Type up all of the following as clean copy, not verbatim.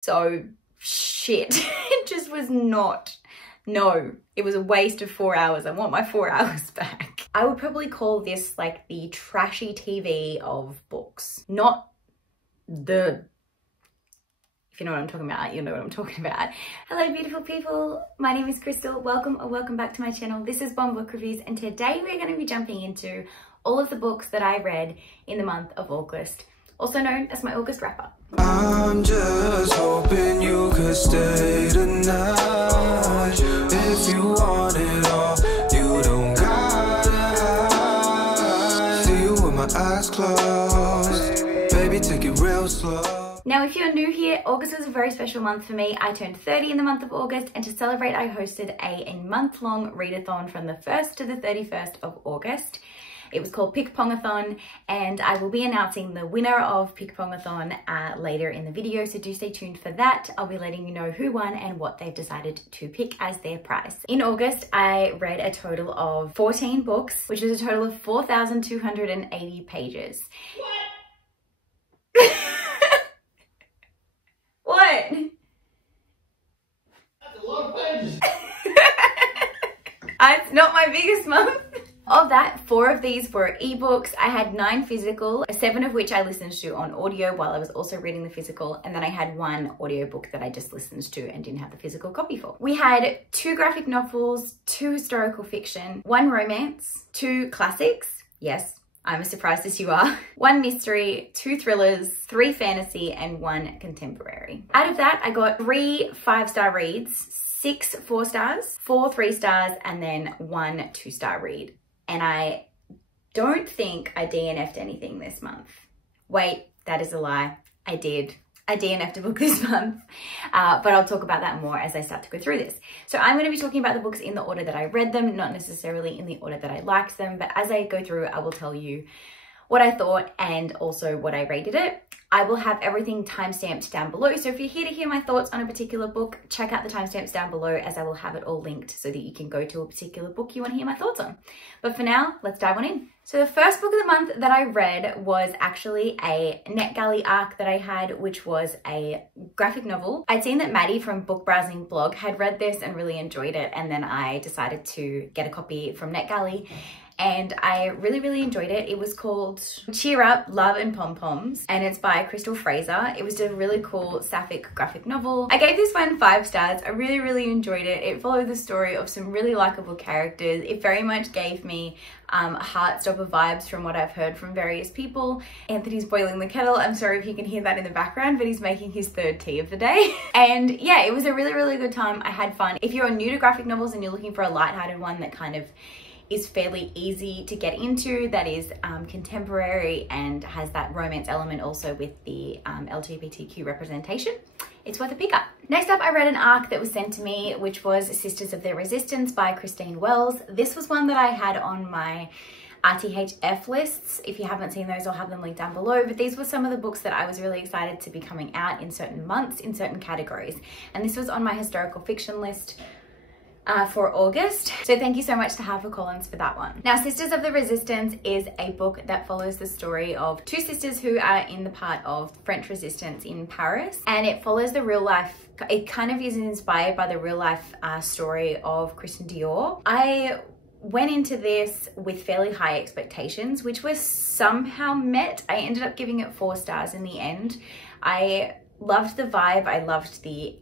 so shit. It just was not, no, it was a waste of 4 hours. I want my 4 hours back. I would probably call this like the trashy TV of books, not the, if you know what I'm talking about, you know what I'm talking about. Hello beautiful people, my name is Crystal. Welcome or welcome back to my channel. This is Bomb Book Reviews, and today we're going to be jumping into all of the books that I read in the month of August, also known as my August wrap-up. I'm just hoping you could stay tonight. If you want it all, you don't gotta hide. See you with my eyes closed, baby, take it real slow. Now, if you're new here, August was a very special month for me. I turned 30 in the month of August, and to celebrate, I hosted a month-long readathon from the 1st to the 31st of August. It was called PicPong-A-Thon, and I will be announcing the winner of PicPong-A-Thon later in the video, so do stay tuned for that. I'll be letting you know who won and what they've decided to pick as their prize. In August, I read a total of 14 books, which is a total of 4,280 pages. What? What? That's a lot of pages. It's not my biggest month. Of that, 4 of these were ebooks. I had 9 physical, 7 of which I listened to on audio while I was also reading the physical, and then I had 1 audiobook that I just listened to and didn't have the physical copy for. We had 2 graphic novels, 2 historical fiction, 1 romance, 2 classics, yes, I'm as surprised as you are, 1 mystery, 2 thrillers, 3 fantasy, and 1 contemporary. Out of that, I got 3 5-star reads, 6 4 stars, 4 3 stars, and then 1 2-star read. And I don't think I DNF'd anything this month. Wait, that is a lie. I did. I DNF'd a book this month, but I'll talk about that more as I start to go through this. So I'm going to be talking about the books in the order that I read them, not necessarily in the order that I liked them, but as I go through, I will tell you what I thought and also what I rated it. I will have everything timestamped down below, so if you're here to hear my thoughts on a particular book, check out the timestamps down below, as I will have it all linked so that you can go to a particular book you want to hear my thoughts on. But for now, let's dive on in. So the first book of the month that I read was actually a NetGalley arc that I had, which was a graphic novel. I'd seen that Maddie from Book Browsing Blog had read this and really enjoyed it, and then I decided to get a copy from NetGalley. And I really enjoyed it. It was called Cheer Up, Love and Pom-Poms, and it's by Crystal Fraser. It was a really cool sapphic graphic novel. I gave this one 5 stars. I really enjoyed it. It followed the story of some really likable characters. It very much gave me Heartstopper vibes from what I've heard from various people. Anthony's boiling the kettle. I'm sorry if you can hear that in the background, but he's making his 3rd tea of the day. And yeah, it was a really good time. I had fun. If you're new to graphic novels and you're looking for a lighthearted one that kind of is fairly easy to get into, that is contemporary and has that romance element also with the LGBTQ representation, it's worth a pick up. Next up, I read an arc that was sent to me, which was Sisters of the Resistance by Christine Wells. This was one that I had on my RTHF lists. If you haven't seen those, I'll have them linked down below, but these were some of the books that I was really excited to be coming out in certain months, in certain categories. And this was on my historical fiction list for August. So thank you so much to HarperCollins for that one. Now, Sisters of the Resistance is a book that follows the story of 2 sisters who are in the part of French resistance in Paris, and it follows the real life, it kind of is inspired by the real life story of Christian Dior. I went into this with fairly high expectations, which were somehow met. I ended up giving it 4 stars in the end. I loved the vibe. I loved the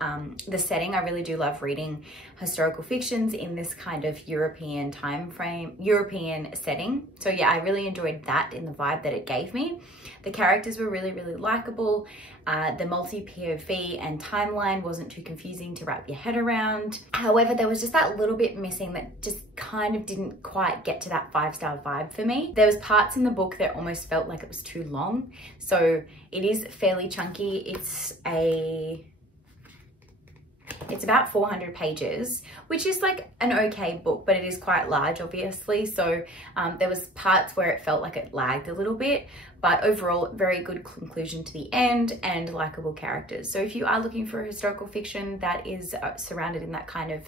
setting. I really do love reading historical fictions in this kind of European time frame, European setting. So yeah, I really enjoyed that in the vibe that it gave me. The characters were really likable. The multi-POV and timeline wasn't too confusing to wrap your head around. However, there was just that little bit missing that just kind of didn't quite get to that 5-star vibe for me. There was parts in the book that almost felt like it was too long. So it is fairly chunky. It's about 400 pages, which is like an okay book, but it is quite large, obviously. So there was parts where it felt like it lagged a little bit, but overall, very good conclusion to the end and likable characters. So if you are looking for a historical fiction that is surrounded in that kind of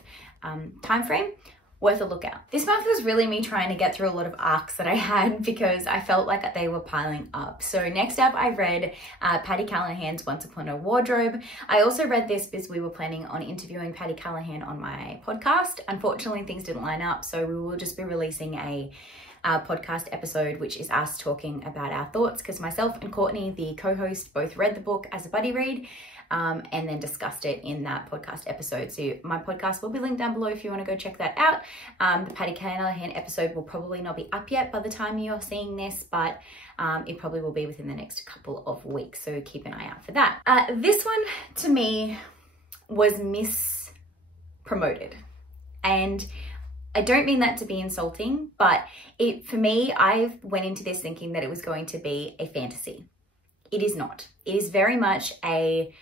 time frame, worth a look out. This month was really me trying to get through a lot of arcs that I had because I felt like they were piling up. So next up I read Paddy Callahan's Once Upon a Wardrobe. I also read this because we were planning on interviewing Paddy Callahan on my podcast. Unfortunately, things didn't line up, so we will just be releasing a podcast episode, which is us talking about our thoughts, because myself and Courtney, the co-host, both read the book as a buddy read and then discussed it in that podcast episode. So my podcast will be linked down below if you want to go check that out. The Paddy Callahan episode will probably not be up yet by the time you're seeing this, but it probably will be within the next couple of weeks, so keep an eye out for that. This one to me was mispromoted, and I don't mean that to be insulting, but for me, I went into this thinking that it was going to be a fantasy. It is not. It is very much a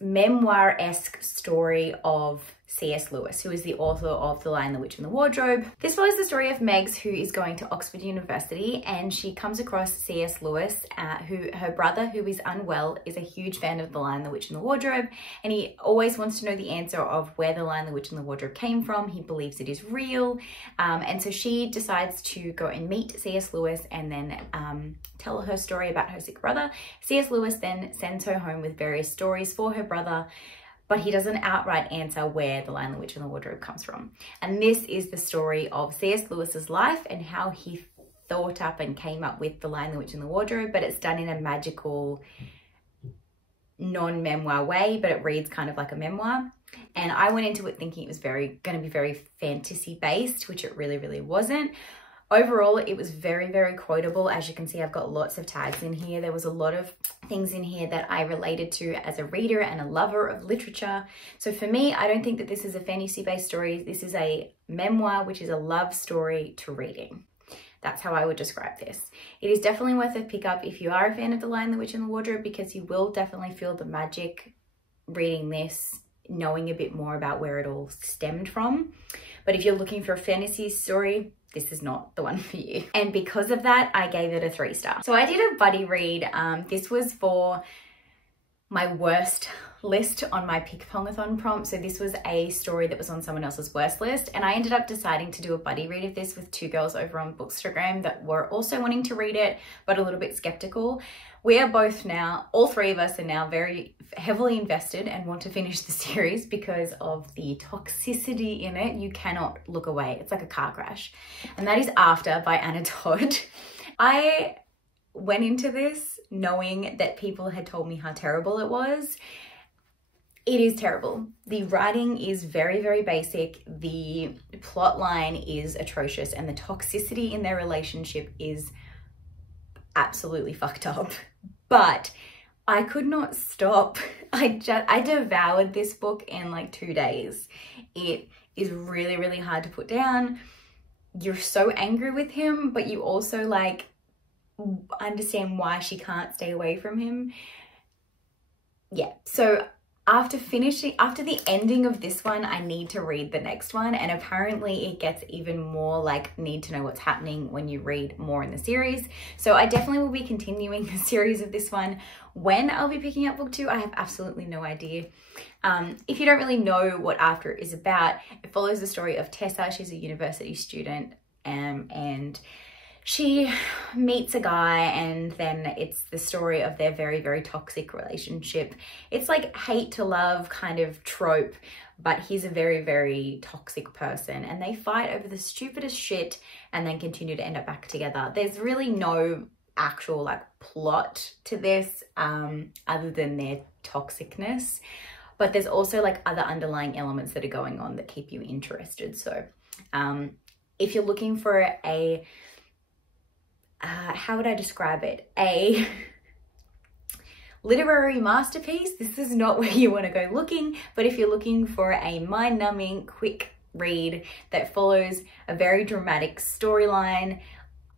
memoir-esque story of C.S. Lewis, who is the author of The Lion, the Witch and the Wardrobe. This follows the story of Megs, who is going to Oxford University, and she comes across C.S. Lewis, her brother, who is unwell, is a huge fan of The Lion, the Witch and the Wardrobe, and he always wants to know the answer of where The Lion, the Witch and the Wardrobe came from. He believes it is real, and so she decides to go and meet C.S. Lewis and then tell her story about her sick brother. C.S. Lewis then sends her home with various stories for her brother, but he doesn't outright answer where The Lion, the Witch and the Wardrobe comes from. And this is the story of C.S. Lewis's life and how he thought up and came up with The Lion, the Witch and the Wardrobe, but it's done in a magical, non-memoir way, but it reads kind of like a memoir. And I went into it thinking it was going to be very fantasy based, which it really, really wasn't. Overall, it was very, very quotable. As you can see, I've got lots of tags in here. There was a lot of things in here that I related to as a reader and a lover of literature. So for me, I don't think that this is a fantasy-based story. This is a memoir, which is a love story to reading. That's how I would describe this. It is definitely worth a pick up if you are a fan of The Lion, the Witch and the Wardrobe, because you will definitely feel the magic reading this, knowing a bit more about where it all stemmed from. But if you're looking for a fantasy story, this is not the one for you. And because of that, I gave it a 3-star. So I did a buddy read. This was for my worst list on my PicPong-A-Thon prompt. So this was a story that was on someone else's worst list. And I ended up deciding to do a buddy read of this with 2 girls over on Bookstagram that were also wanting to read it, but a little bit skeptical. We are both now, all 3 of us are now very heavily invested and want to finish the series because of the toxicity in it. You cannot look away. It's like a car crash. And that is After by Anna Todd. I went into this knowing that people had told me how terrible it was. It is terrible. The writing is very, very basic. The plot line is atrocious, and the toxicity in their relationship is absolutely fucked up. But I could not stop. I devoured this book in like 2 days. It is really, really hard to put down. You're so angry with him, but you also like understand why she can't stay away from him. Yeah, so after the ending of this one, I need to read the next one, and apparently it gets even more like need to know what's happening when you read more in the series. So I definitely will be continuing the series of this one. When I'll be picking up book 2, I have absolutely no idea. If you don't really know what After is about, it follows the story of Tessa. She's a university student, and she meets a guy, and then it's the story of their very, very toxic relationship. It's like hate to love kind of trope, but he's a very, very toxic person, and they fight over the stupidest shit and then continue to end up back together. There's really no actual like plot to this other than their toxicness, but there's also like other underlying elements that are going on that keep you interested. So if you're looking for a how would I describe it? A literary masterpiece, this is not where you want to go looking. But if you're looking for a mind-numbing, quick read that follows a very dramatic storyline,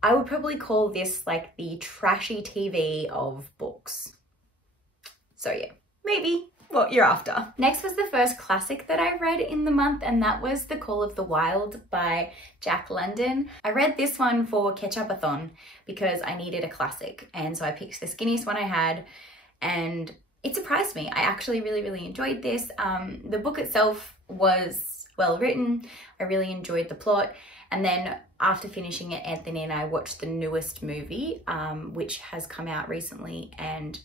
I would probably call this like the trashy TV of books. So yeah, maybe what you're after. Next was the first classic that I read in the month, and that was The Call of the Wild by Jack London. I read this one for Catch-Up-A-Thon because I needed a classic, and so I picked the skinniest one I had, and it surprised me. I actually really, really enjoyed this. The book itself was well written. I really enjoyed the plot. And then after finishing it, Anthony and I watched the newest movie, which has come out recently, and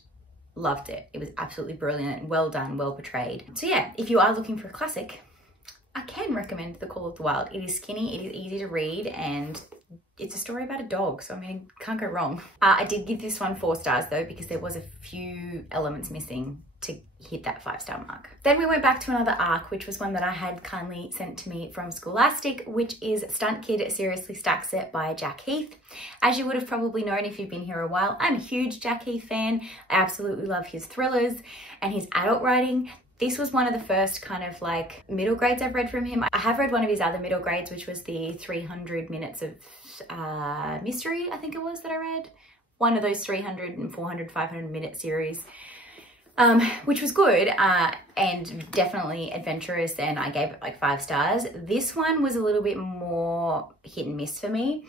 loved it. It was absolutely brilliant, well done, well portrayed. So yeah, if you are looking for a classic, I can recommend The Call of the Wild. It is skinny, it is easy to read, and it's a story about a dog, so I mean, can't go wrong. I did give this one 4 stars though, because there was a few elements missing to hit that 5-star mark. Then we went back to another arc, which was one that I had kindly sent to me from Scholastic, which is Stunt Kid Seriously Stacks It by Jack Heath. As you would have probably known if you've been here a while, I'm a huge Jack Heath fan. I absolutely love his thrillers and his adult writing. This was one of the first kind of like middle grades I've read from him. I have read one of his other middle grades, which was the 300 Minutes of Mystery, I think it was, that I read. One of those 300 and 400, 500 minute series, which was good and definitely adventurous, and I gave it like 5 stars. This one was a little bit more hit and miss for me.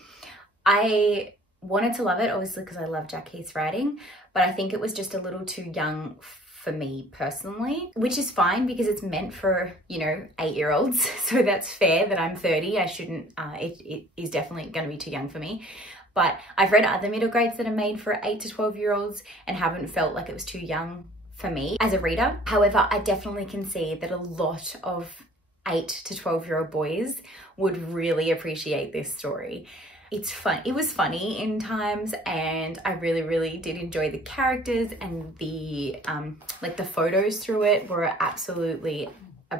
I wanted to love it, obviously, because I love Jack Heath's writing, but I think it was just a little too young for me personally, which is fine because it's meant for, you know, 8-year-olds. So that's fair that I'm 30. I shouldn't, it is definitely going to be too young for me. But I've read other middle grades that are made for 8 to 12-year-olds and haven't felt like it was too young for me as a reader. However, I definitely can see that a lot of 8 to 12-year-old boys would really appreciate this story. It's fun. It was funny in times, and I really, really did enjoy the characters, and the like the photos through it were absolutely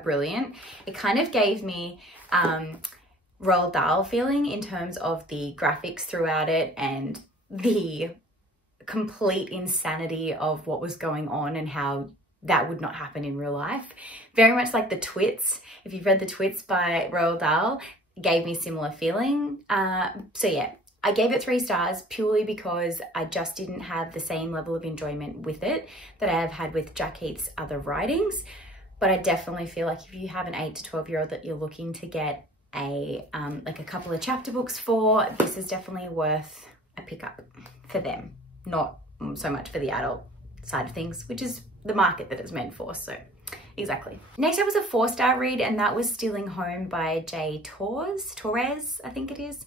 brilliant. It kind of gave me Roald Dahl feeling in terms of the graphics throughout it and the complete insanity of what was going on and how that would not happen in real life. Very much like the Twits. If you've read the Twits by Roald Dahl, gave me similar feeling. So yeah, I gave it 3 stars purely because I just didn't have the same level of enjoyment with it that I have had with Jack Heath's other writings. But I definitely feel like if you have an 8 to 12-year-old that you're looking to get a like a couple of chapter books for, this is definitely worth a pickup for them. Not so much for the adult side of things, which is the market that it's meant for. So exactly. Next up was a 4-star read, and that was Stealing Home by J. Torres, I think it is.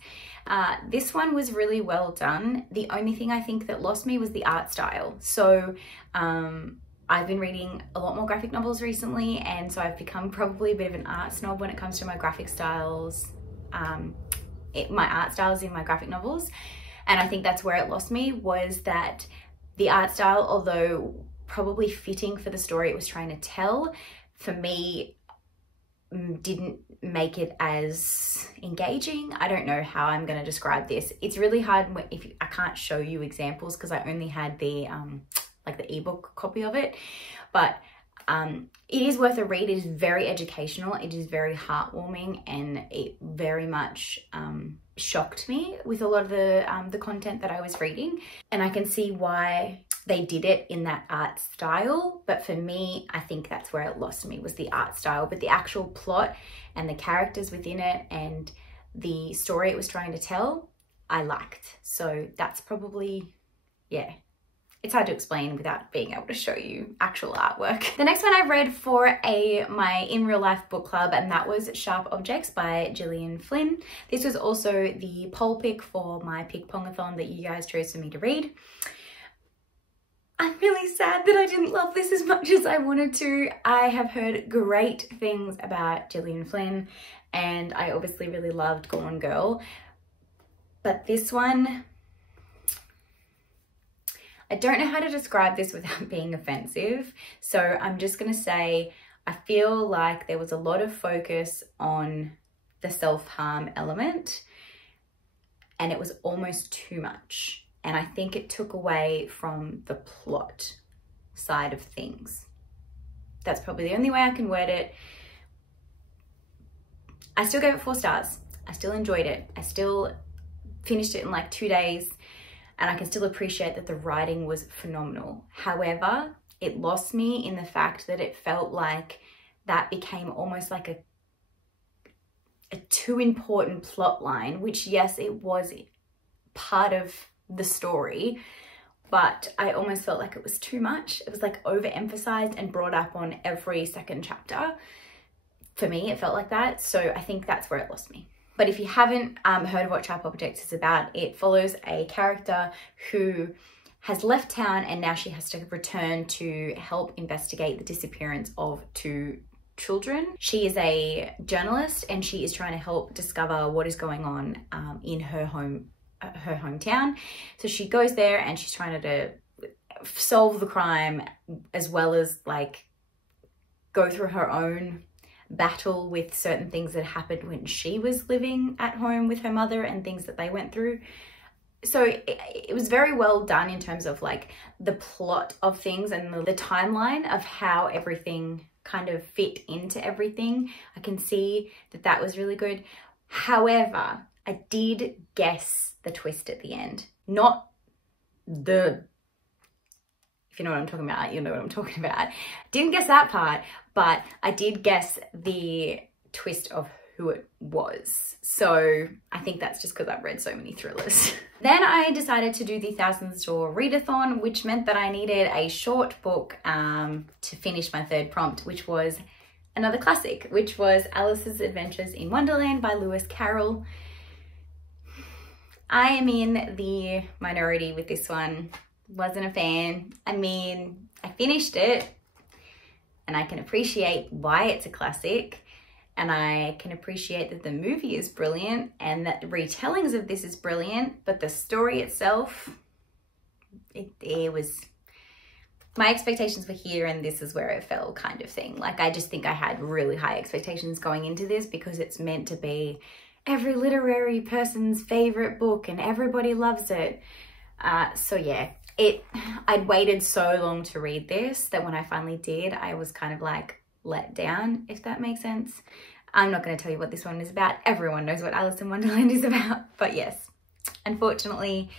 This one was really well done. The only thing I think that lost me was the art style. So I've been reading a lot more graphic novels recently, and so I've become probably a bit of an art snob when it comes to my graphic styles, my art styles in my graphic novels. And I think that's where it lost me, was that the art style, although probably fitting for the story it was trying to tell, for me didn't make it as engaging. I don't know how I'm going to describe this. It's really hard if I can't show you examples because I only had the like the ebook copy of it, but it is worth a read. It is very educational, it is very heartwarming, and it very much shocked me with a lot of the content that I was reading, and I can see why they did it in that art style. But for me, I think that's where it lost me, was the art style. But the actual plot and the characters within it and the story it was trying to tell, I liked. So that's probably, yeah, it's hard to explain without being able to show you actual artwork. The next one I read for my in real life book club, and that was Sharp Objects by Gillian Flynn. This was also the poll pick for my PicPong-A-Thon that you guys chose for me to read. I'm really sad that I didn't love this as much as I wanted to. I have heard great things about Gillian Flynn, and I obviously really loved Gone Girl. But this one, I don't know how to describe this without being offensive. So I'm just gonna say, I feel like there was a lot of focus on the self-harm element, and it was almost too much. And I think it took away from the plot side of things. That's probably the only way I can word it. I still gave it 4 stars. I still enjoyed it. I still finished it in like 2 days, and I can still appreciate that the writing was phenomenal. However, it lost me in the fact that it felt like that became almost like a too important plot line, which yes, it was part of the story, but I almost felt like it was too much. It was like overemphasized and brought up on every second chapter. For me, it felt like that. So I think that's where it lost me. But if you haven't heard of what Child Paw Protects is about, it follows a character who has left town and now she has to return to help investigate the disappearance of 2 children. She is a journalist and she is trying to help discover what is going on in her hometown. So she goes there and she's trying to solve the crime as well as like go through her own battle with certain things that happened when she was living at home with her mother and things that they went through. So it was very well done in terms of like the plot of things and the timeline of how everything kind of fit into everything. I can see that that was really good. However, I did guess the twist at the end. Not the, if you know what I'm talking about, you know what I'm talking about. Didn't guess that part, but I did guess the twist of who it was. So I think that's just because I've read so many thrillers. Then I decided to do the 1,000 Store readathon, which meant that I needed a short book to finish my 3rd prompt, which was another classic, which was Alice's Adventures in Wonderland by Lewis Carroll. I am in the minority with this one. Wasn't a fan. I mean, I finished it and I can appreciate why it's a classic and I can appreciate that the movie is brilliant and that the retellings of this is brilliant, but the story itself, it was, my expectations were here and this is where it fell kind of thing. Like I just think I had really high expectations going into this because it's meant to be every literary person's favorite book and everybody loves it. So yeah. I'd waited so long to read this that when I finally did, I was kind of like let down, if that makes sense. I'm not going to tell you what this one is about. Everyone knows what Alice in Wonderland is about. But yes, unfortunately,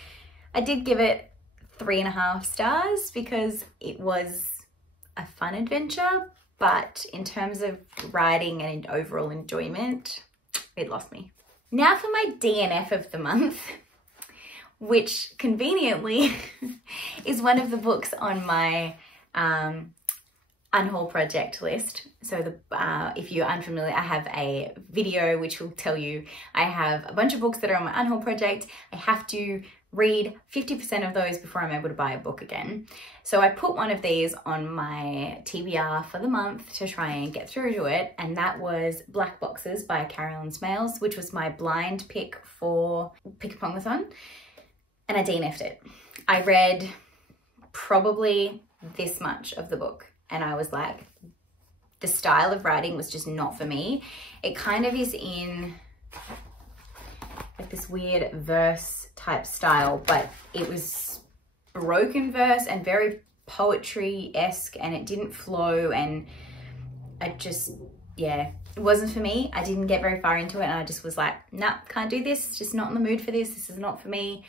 I did give it 3.5 stars because it was a fun adventure. But in terms of writing and overall enjoyment, it lost me. Now for my DNF of the month, which conveniently is one of the books on my unhaul project list. So if you're unfamiliar, I have a video which will tell you I have a bunch of books that are on my unhaul project. I have to read 50% of those before I'm able to buy a book again. So I put one of these on my TBR for the month to try and get through to it, and that was Black Boxes by Carolyn Smales, which was my blind pick for PicPong-A-Thon. And I DNF'd it. I read probably this much of the book and I was like, the style of writing was just not for me. It kind of is in like this weird verse type style, but it was broken verse and very poetry-esque and it didn't flow and I just, yeah, it wasn't for me. I didn't get very far into it and I just was like, nah, can't do this. Just not in the mood for this. This is not for me.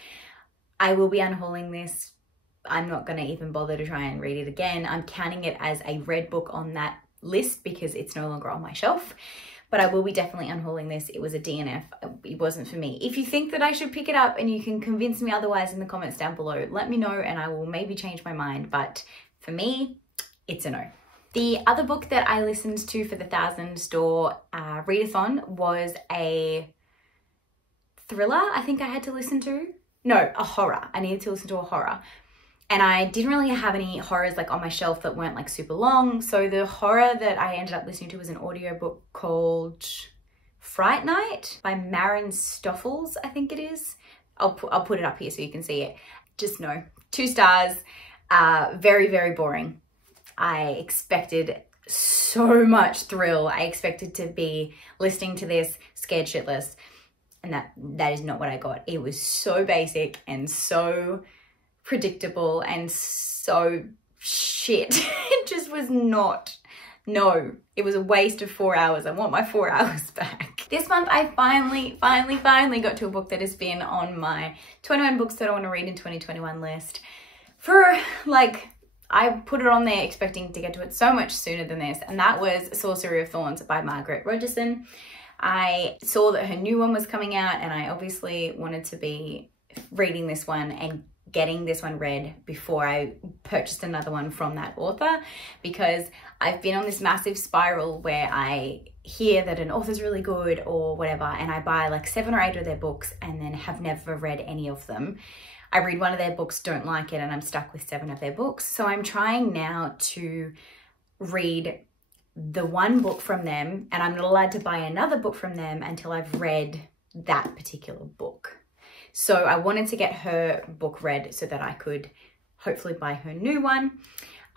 I will be unhauling this. I'm not going to even bother to try and read it again. I'm counting it as a read book on that list because it's no longer on my shelf. But I will be definitely unhauling this. It was a DNF. It wasn't for me. If you think that I should pick it up and you can convince me otherwise in the comments down below, let me know and I will maybe change my mind. But for me, it's a no. The other book that I listened to for the 1,000 Store readathon was a thriller I think I had to listen to. No, a horror. I needed to listen to a horror. And I didn't really have any horrors like on my shelf that weren't like super long. So the horror that I ended up listening to was an audiobook called Fright Night by Maren Stoffels, I think it is. I'll put it up here so you can see it. Just no, 2 stars. Very, very boring. I expected so much thrill. I expected to be listening to this scared shitless. And that is not what I got. It was so basic and so predictable and so shit. It just was not, no. It was a waste of 4 hours. I want my 4 hours back. This month I finally got to a book that has been on my 21 books that I want to read in 2021 list for like, I put it on there expecting to get to it so much sooner than this, and that was Sorcery of Thorns by Margaret Rogerson. I saw that her new one was coming out and I obviously wanted to be reading this one and getting this one read before I purchased another one from that author, because I've been on this massive spiral where I hear that an author's really good or whatever, and I buy like 7 or 8 of their books and then have never read any of them. I read one of their books, don't like it, and I'm stuck with 7 of their books. So I'm trying now to read the one book from them, and I'm not allowed to buy another book from them until I've read that particular book. So I wanted to get her book read so that I could hopefully buy her new one.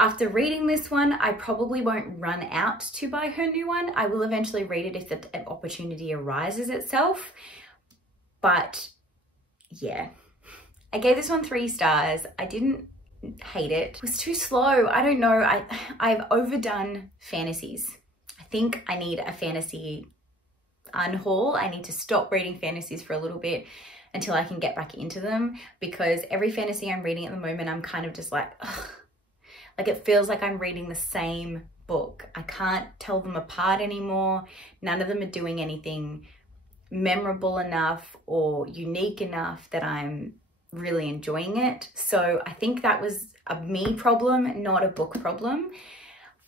After reading this one, I probably won't run out to buy her new one. I will eventually read it if the opportunity arises itself. But yeah, I gave this one 3 stars. I didn't hate it. It was too slow. I don't know. I've overdone fantasies. I think I need a fantasy unhaul. I need to stop reading fantasies for a little bit until I can get back into them, because every fantasy I'm reading at the moment, I'm kind of just like, ugh. Like it feels like I'm reading the same book. I can't tell them apart anymore. None of them are doing anything memorable enough or unique enough that I'm really enjoying it. So I think that was a me problem, not a book problem.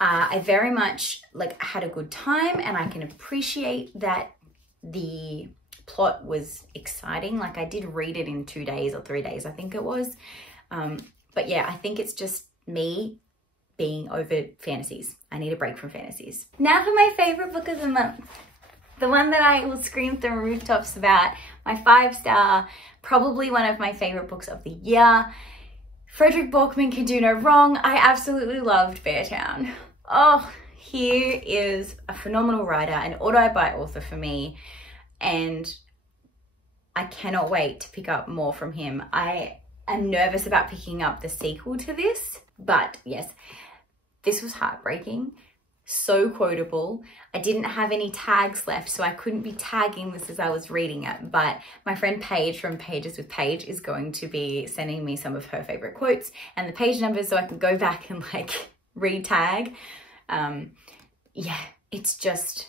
I very much like had a good time, and I can appreciate that the plot was exciting. Like I did read it in 2 days or 3 days, I think it was. But yeah, I think it's just me being over fantasies. I need a break from fantasies. Now for my favorite book of the month. The one that I will scream through rooftops about. My 5-star, probably one of my favorite books of the year. Frederick Borkman can do no wrong. I absolutely loved Beartown. Oh, he is a phenomenal writer, an auto-buy author for me, and I cannot wait to pick up more from him. I am nervous about picking up the sequel to this, but yes, this was heartbreaking, so quotable. I didn't have any tags left, so I couldn't be tagging this as I was reading it, but my friend Paige from Pages with Paige is going to be sending me some of her favorite quotes and the page numbers so I can go back and like re-tag. Yeah, it's just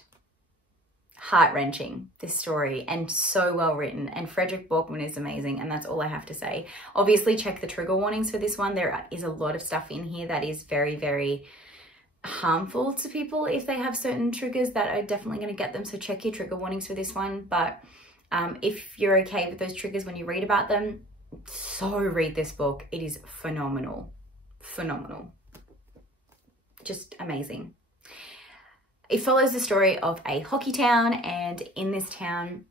heart-wrenching, this story, and so well written, and Frederick Borkman is amazing, and that's all I have to say. Obviously check the trigger warnings for this one. There is a lot of stuff in here that is very, very harmful to people if they have certain triggers that are definitely going to get them, so check your trigger warnings for this one. But if you're okay with those triggers when you read about them, so read this book. It is phenomenal. Phenomenal. Just amazing. It follows the story of a hockey town, and in this town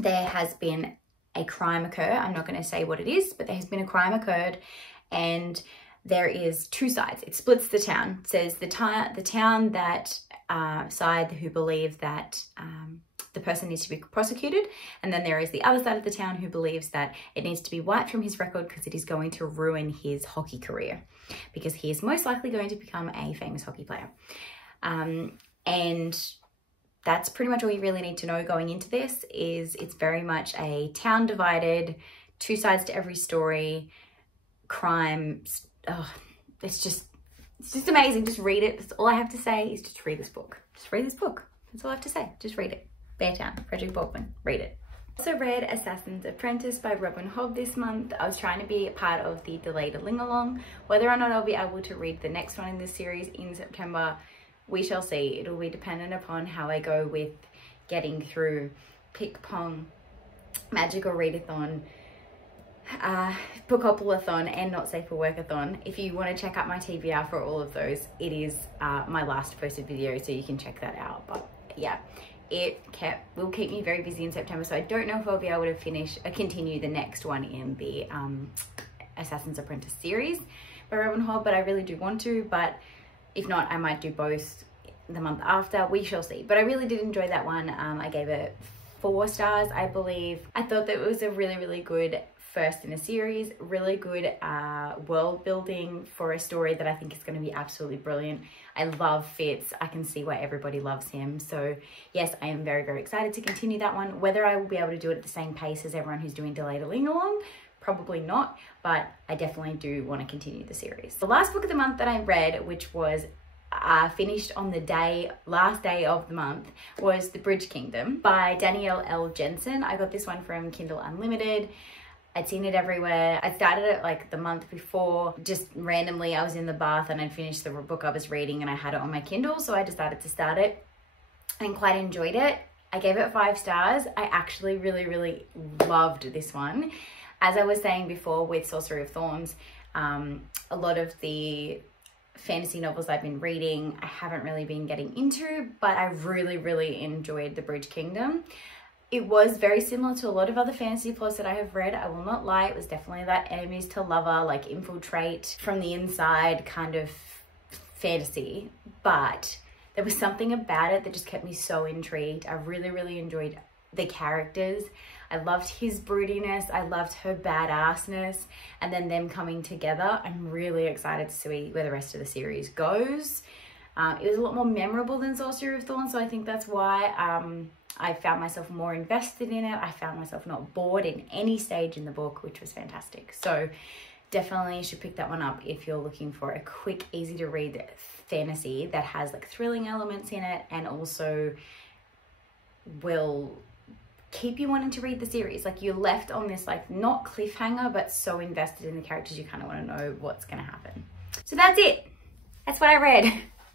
there has been a crime occur. I'm not going to say what it is, but there has been a crime occurred, and there is 2 sides. It splits the town. It says the town that side who believe that the person needs to be prosecuted, and then there is the other side of the town who believes that it needs to be wiped from his record because it is going to ruin his hockey career, because he is most likely going to become a famous hockey player. And that's pretty much all you really need to know going into this. Is it's very much a town divided, 2 sides to every story, crime. Oh, it's just amazing. Just read it. That's all I have to say is just read this book. Just read this book. That's all I have to say. Just read it. Beartown, Frederick Borkman. Read it. Also read Assassin's Apprentice by Robin Hobb this month. I was trying to be a part of the delayedalingalong. Whether or not I'll be able to read the next one in this series in September, we shall see. It'll be dependent upon how I go with getting through PickPong, Magical Readathon, Bookopalathon, and Not Safe for Workathon. If you want to check out my TBR for all of those, it is my last posted video, so you can check that out. But yeah, it will keep me very busy in September, so I don't know if I'll be able to continue the next one in the Assassin's Apprentice series by Robin Hobb, but I really do want to. But if not, I might do both the month after. We shall see. But I really did enjoy that one. I gave it 4 stars, I believe. I thought that it was a really, really good first in a series. Really good world building for a story that I think is going to be absolutely brilliant. I love Fitz. I can see why everybody loves him. So yes, I am very, very excited to continue that one. Whether I will be able to do it at the same pace as everyone who's doing Delayedalingalong, probably not, but I definitely do want to continue the series. The last book of the month that I read, which was finished on the last day of the month, was The Bridge Kingdom by Danielle L. Jensen. I got this one from Kindle Unlimited. I'd seen it everywhere. I started it like the month before. Just randomly, I was in the bath and I'd finished the book I was reading and I had it on my Kindle, so I decided to start it and quite enjoyed it. I gave it 5 stars. I actually really loved this one. As I was saying before with Sorcery of Thorns, a lot of the fantasy novels I've been reading, I haven't really been getting into, but I really enjoyed The Bridge Kingdom. It was very similar to a lot of other fantasy plots that I have read. I will not lie, it was definitely that enemies to lover, like infiltrate from the inside kind of fantasy, but there was something about it that just kept me so intrigued. I really enjoyed the characters. I loved his broodiness, I loved her badassness, and then them coming together. I'm really excited to see where the rest of the series goes. It was a lot more memorable than Sorcery of Thorns, so I think that's why I found myself more invested in it. I found myself not bored in any stage in the book, which was fantastic. So definitely should pick that one up if you're looking for a quick, easy to read fantasy that has like thrilling elements in it and also will keep you wanting to read the series. Like you're left on this like not cliffhanger, but so invested in the characters you kind of want to know what's going to happen. So that's it. That's what I read.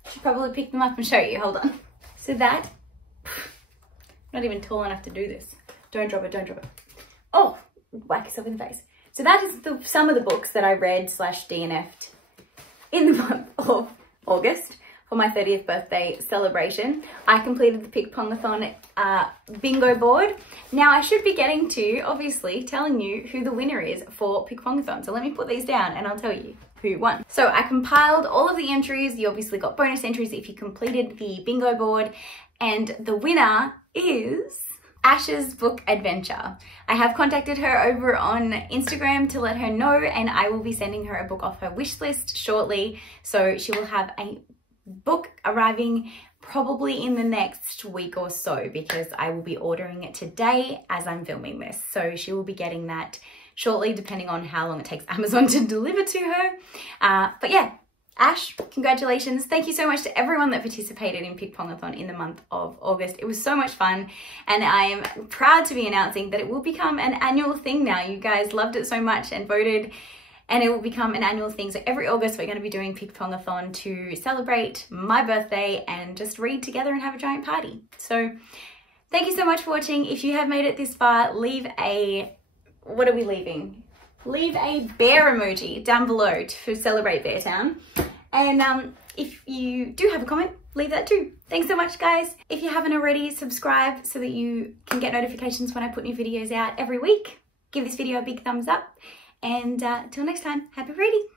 Should probably pick them up and show you. Hold on. So that, not even tall enough to do this. Don't drop it, don't drop it. Oh, whack yourself in the face. So that is some of the books that I read / DNF'd in the month of August for my 30th birthday celebration. I completed the PickPong-A-Thon bingo board. Now I should be getting to, obviously, telling you who the winner is for PickPong-A-Thon. So let me put these down and I'll tell you who won. So I compiled all of the entries. You obviously got bonus entries if you completed the bingo board. And the winner is Ash's book adventure. I have contacted her over on Instagram to let her know, and I will be sending her a book off her wish list shortly. So she will have a book arriving probably in the next week or so, because I will be ordering it today as I'm filming this. So she will be getting that shortly, depending on how long it takes Amazon to deliver to her. But yeah, Ash, congratulations. Thank you so much to everyone that participated in PickPong-A-Thon in the month of August. It was so much fun, and I am proud to be announcing that it will become an annual thing now. You guys loved it so much and voted, and it will become an annual thing. So every August we're going to be doing PickPong-A-Thon to celebrate my birthday and just read together and have a giant party. So thank you so much for watching. If you have made it this far, leave a, what are we leaving? Leave a bear emoji down below to celebrate Beartown. And if you do have a comment, leave that too. Thanks so much, guys. If you haven't already, subscribe so that you can get notifications when I put new videos out every week. Give this video a big thumbs up. And till next time, happy reading.